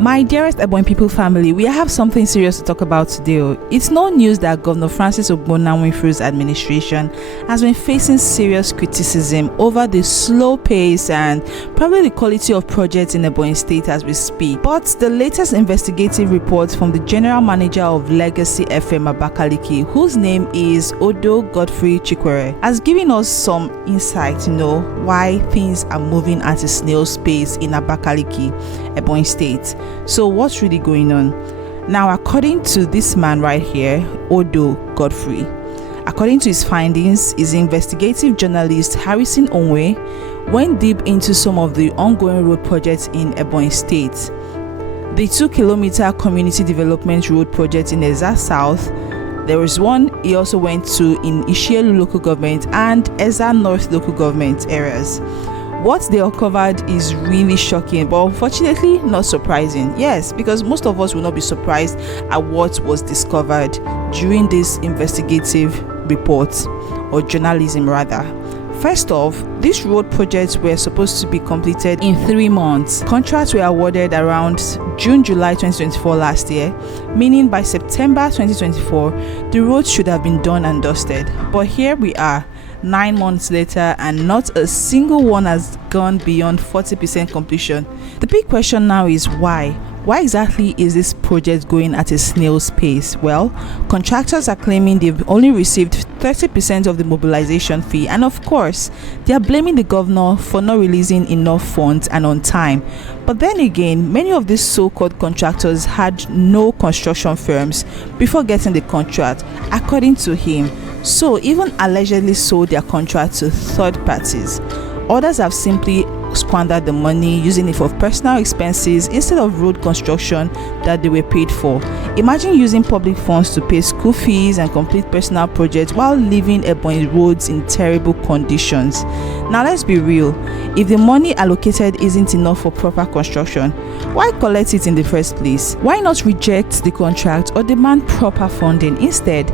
My dearest Ebonyi people family, we have something serious to talk about today. It's no news that Governor Francis Ogbonnawinfuru's administration has been facing serious criticism over the slow pace and probably the quality of projects in Ebonyi State as we speak. But the latest investigative report from the general manager of Legacy FM Abakaliki, whose name is Odo Godfrey Chikwere, has given us some insight to know why things are moving at a snail's pace in Abakaliki, Ebonyi State. So what's really going on? Now, according to this man right here, Odo Godfrey, according to his findings, his investigative journalist Harrison Onwe went deep into some of the ongoing road projects in Ebonyi State. The 2-kilometer community development road project in Eza South. There was one he also went to in Ishielu local government and Eza North local government areas. What they uncovered is really shocking, but unfortunately not surprising. Yes, because most of us will not be surprised at what was discovered during this investigative report, or journalism rather. First off, these road projects were supposed to be completed in 3 months. Contracts were awarded around June-July 2024 last year, meaning by September 2024, the road should have been done and dusted. But here we are, 9 months later, and not a single one has gone beyond 40% completion. The big question now is why? Why exactly is this project going at a snail's pace? Well, contractors are claiming they've only received 30% of the mobilization fee, and of course, they are blaming the governor for not releasing enough funds and on time. But then again, many of these so-called contractors had no construction firms before getting the contract, according to him. So even allegedly sold their contract to third parties. Others have simply squandered the money, using it for personal expenses instead of road construction that they were paid for. Imagine using public funds to pay school fees and complete personal projects while leaving Ebonyi roads in terrible conditions. Now let's be real, if the money allocated isn't enough for proper construction, why collect it in the first place? Why not reject the contract or demand proper funding instead?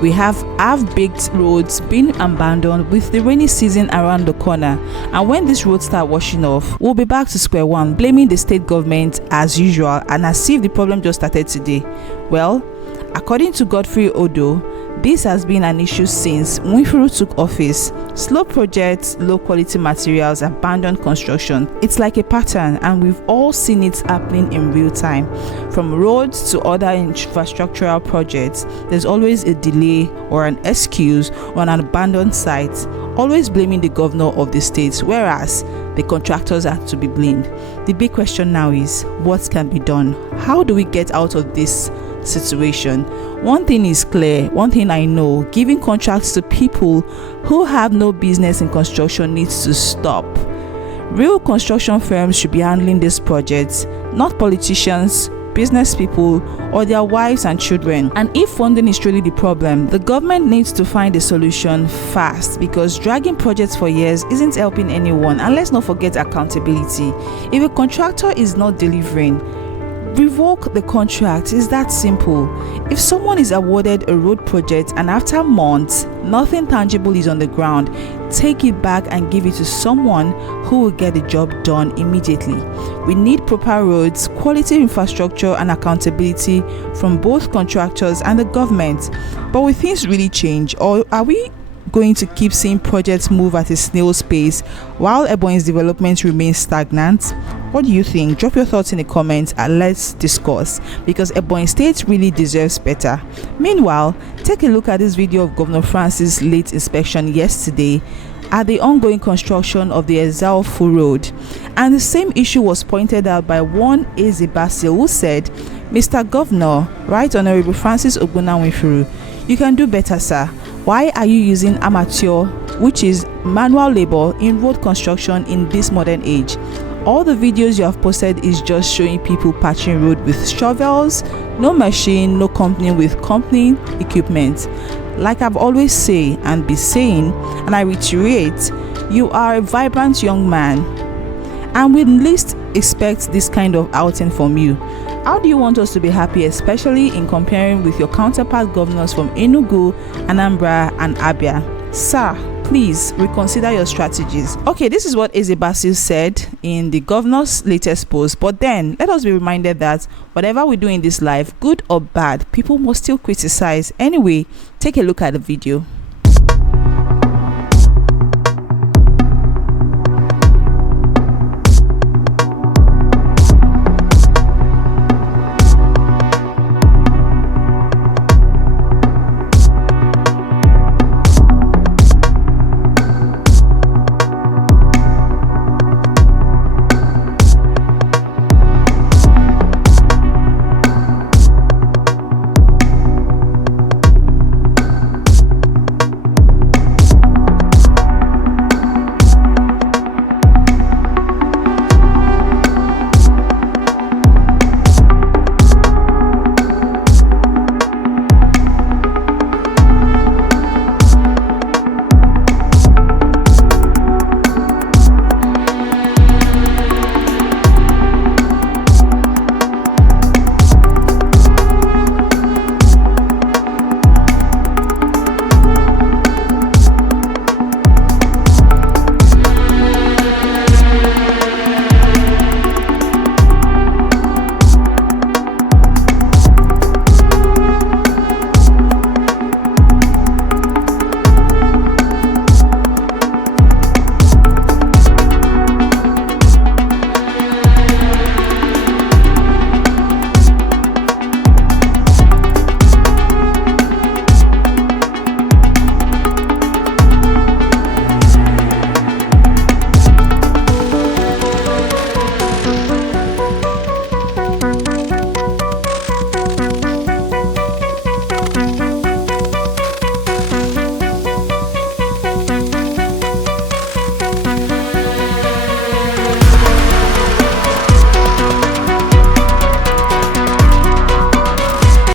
We have half-baked roads being abandoned with the rainy season around the corner, and when these roads start washing off, we'll be back to square one, blaming the state government as usual and as if the problem just started today. Well, according to Godfrey Odo, this has been an issue since Winfuru took office. Slow projects, low quality materials, abandoned construction. It's like a pattern, and we've all seen it happening in real time. From roads to other infrastructural projects, there's always a delay or an excuse on an abandoned site, always blaming the governor of the state, whereas the contractors are to be blamed. The big question now is, what can be done? How do we get out of this situation? One thing is clear, one thing I know, giving contracts to people who have no business in construction needs to stop. Real construction firms should be handling these projects, not politicians, business people, or their wives and children. And if funding is truly the problem, the government needs to find a solution fast, because dragging projects for years isn't helping anyone. And let's not forget accountability. If a contractor is not delivering, revoke the contract. Is that simple. If someone is awarded a road project and after months nothing tangible is on the ground, take it back and give it to someone who will get the job done immediately. We need proper roads, quality infrastructure, and accountability from both contractors and the government. But will things really change, or are we going to keep seeing projects move at a snail's pace while Ebonyi's development remains stagnant? What do you think? Drop your thoughts in the comments and let's discuss, because Ebonyi State really deserves better. Meanwhile, take a look at this video of Governor Francis' late inspection yesterday at the ongoing construction of the Ezaofu Road, and the same issue was pointed out by one Eze Basil, who said, "Mr. Governor, Right Honorable Francis Ogbonnawinfuru, you can do better, sir. Why are you using amateur, which is manual labor, in road construction in this modern age? All the videos you have posted is just showing people patching road with shovels, no machine, no company with company equipment. Like I've always say and be saying, and I reiterate, you are a vibrant young man, and we least expect this kind of outing from you. How do you want us to be happy, especially in comparing with your counterpart governors from Enugu, Anambra, and Abia? Sir, please reconsider your strategies. Okay, this is what Ezebasil said in the governor's latest post, but then let us be reminded that whatever we do in this life, good or bad, people must still criticize. Anyway, take a look at the video.